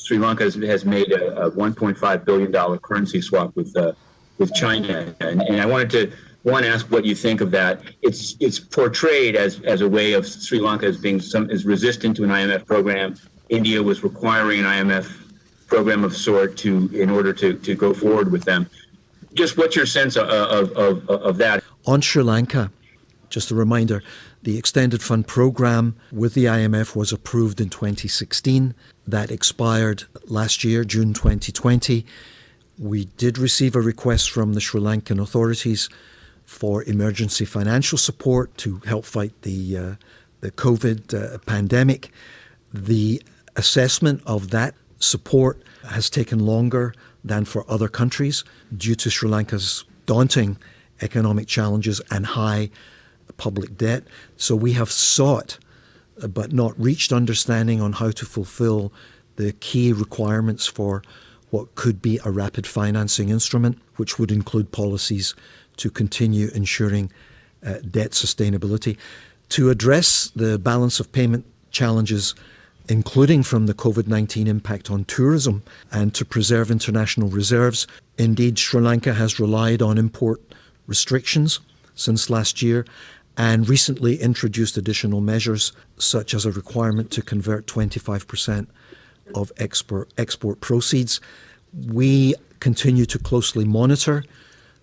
Sri Lanka has made a $1.5 billion currency swap with China, and I wanted to ask what you think of that. It's portrayed as a way of Sri Lanka as being is resistant to an IMF program. India was requiring an IMF program of sort in order to go forward with them. Just what's your sense of that? On Sri Lanka, just a reminder, the Extended Fund Program with the IMF was approved in 2016. That expired last year, June 2020. We did receive a request from the Sri Lankan authorities for emergency financial support to help fight the COVID pandemic. The assessment of that support has taken longer than for other countries due to Sri Lanka's daunting economic challenges and high public debt. So we have sought but not reached understanding on how to fulfill the key requirements for what could be a rapid financing instrument, which would include policies to continue ensuring debt sustainability. To address the balance of payment challenges, including from the COVID-19 impact on tourism, and to preserve international reserves, indeed Sri Lanka has relied on import restrictions since last year and recently introduced additional measures such as a requirement to convert 25% of export proceeds. We continue to closely monitor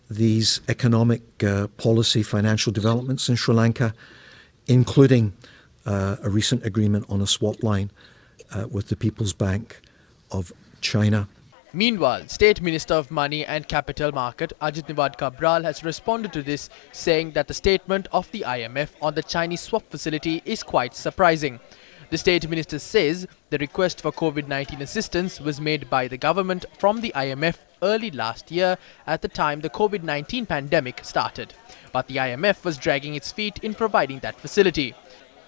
these economic policy financial developments in Sri Lanka, including a recent agreement on a swap line with the People's Bank of China. Meanwhile, State Minister of Money and Capital Market Ajit Cabral has responded to this, saying that the statement of the IMF on the Chinese swap facility is quite surprising. The State Minister says the request for COVID-19 assistance was made by the government from the IMF early last year at the time the COVID-19 pandemic started. But the IMF was dragging its feet in providing that facility.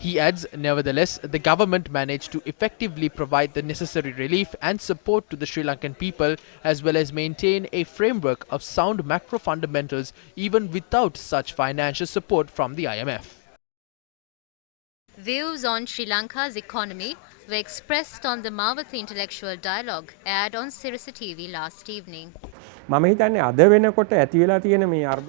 He adds, nevertheless, the government managed to effectively provide the necessary relief and support to the Sri Lankan people, as well as maintain a framework of sound macro fundamentals even without such financial support from the IMF. Views on Sri Lanka's economy were expressed on the Mavathi Intellectual Dialogue aired on Sirisa TV last evening.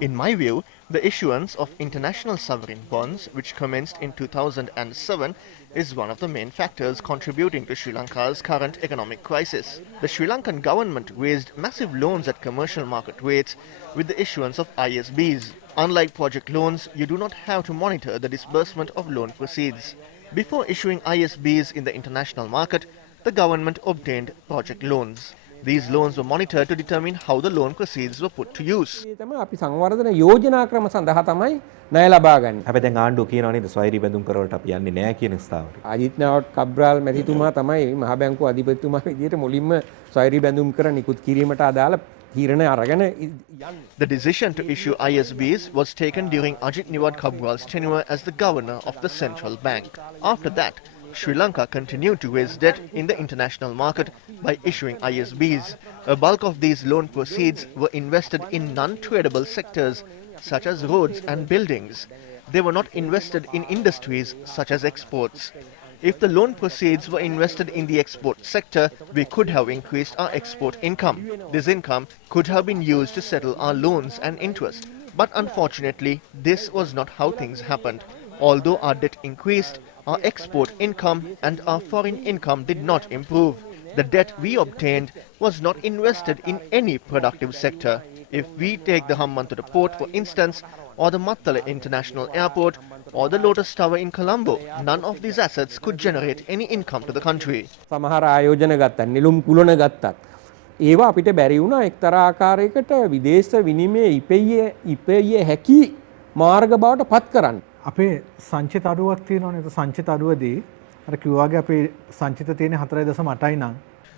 In my view, the issuance of international sovereign bonds, which commenced in 2007, is one of the main factors contributing to Sri Lanka's current economic crisis. The Sri Lankan government raised massive loans at commercial market rates with the issuance of ISBs. Unlike project loans, you do not have to monitor the disbursement of loan proceeds. Before issuing ISBs in the international market, the government obtained project loans. These loans were monitored to determine how the loan proceeds were put to use. The decision to issue ISBs was taken during Ajit Cabral's tenure as the governor of the central bank. After that, Sri Lanka continued to raise debt in the international market by issuing ISBs. A bulk of these loan proceeds were invested in non-tradable sectors such as roads and buildings. They were not invested in industries such as exports. If the loan proceeds were invested in the export sector, we could have increased our export income. This income could have been used to settle our loans and interest. But unfortunately, this was not how things happened. Although our debt increased, our export income and our foreign income did not improve. The debt we obtained was not invested in any productive sector. If we take the Hambantota port, for instance, or the Mattala International Airport, or the Lotus Tower in Colombo, none of these assets could generate any income to the country. ඒවා අපිට බැරි වුණා එක්තරා ආකාරයකට විදේශ විනිමය ඉපෙය හැකි මාර්ග බවට පත් කරන්න. අපේ සංචිත අඩුවක් තියෙනවනේ. ඒ සංචිත අඩුවදී අර කිව්වාගේ අපේ සංචිත තියෙන 4.8යි නම්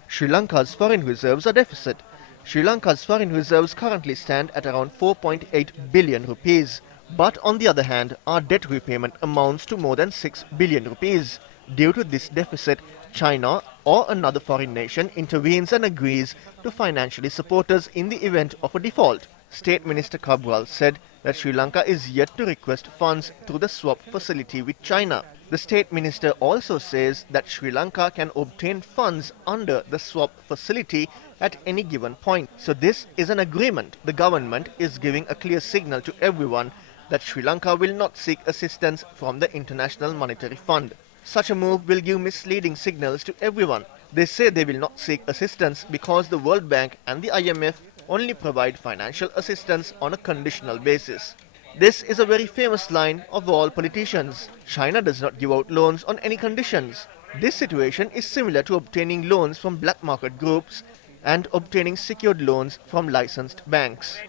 Sri Lanka's foreign reserves are deficit. Sri Lanka's foreign reserves currently stand at around 4.8 billion rupees. But on the other hand, our debt repayment amounts to more than 6 billion rupees. Due to this deficit, China or another foreign nation intervenes and agrees to financially support us in the event of a default. State Minister Cabral said that Sri Lanka is yet to request funds through the swap facility with China. The state minister also says that Sri Lanka can obtain funds under the swap facility at any given point. So this is an agreement. The government is giving a clear signal to everyone that Sri Lanka will not seek assistance from the International Monetary Fund. Such a move will give misleading signals to everyone. They say they will not seek assistance because the World Bank and the IMF only provide financial assistance on a conditional basis. This is a very famous line of all politicians. China does not give out loans on any conditions. This situation is similar to obtaining loans from black market groups and obtaining secured loans from licensed banks.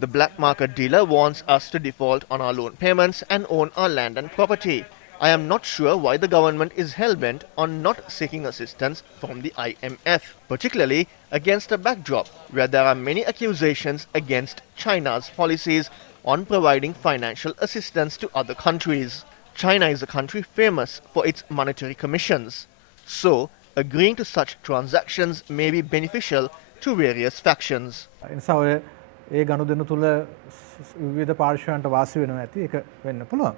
The black market dealer wants us to default on our loan payments and own our land and property. I am not sure why the government is hell-bent on not seeking assistance from the IMF, particularly against a backdrop where there are many accusations against China's policies on providing financial assistance to other countries. China is a country famous for its monetary commissions. So, agreeing to such transactions may be beneficial to various factions. එනිසා ඔය ඒ ගනුදෙනු තුළ විවිධ පාර්ශ්වයන්ට වාසි වෙනවා ඇති ඒක වෙන්න පුළුවන්.